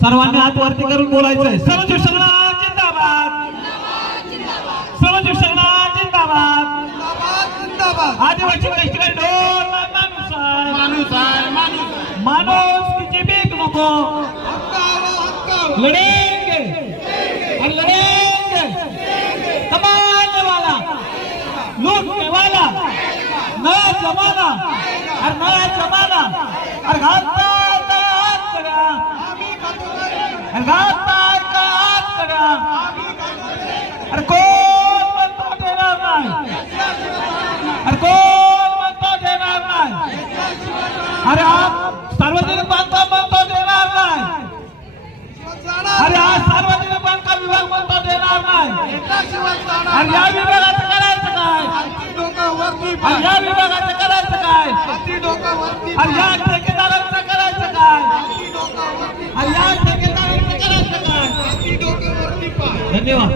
सर्वांनी हात वरती करून बोलायचंय. सर्व शिक्षणा जिंदाबाद, सर्व शिक्षणा जिंदाबाद, आदिवासी कष्टकरी ढोल माणूस आहे, माणूस किती भीक नको, लढेंगे और लढेंगे, कमाने वाला लूटने वाला नया जमाना और नया जमाना और घाता का हाथ करा, घाता का हात करा. अरे कोण म्हणतो देणार नाही, अरे कोण म्हणतो देणार नाही, अरे सार्वजनिक बांधकाम म्हणतो देणार नाही, अरे आज सार्वजनिक बांधकाम विभाग म्हणतो देणार नाही. अरे या विभागाचं करायचं काय, अरे या विभागाचं करायचं काय, अरे या ठेकेदारांचं करायचं काय, अरे या ठेकेदारांचं करायचं काय. धन्यवाद.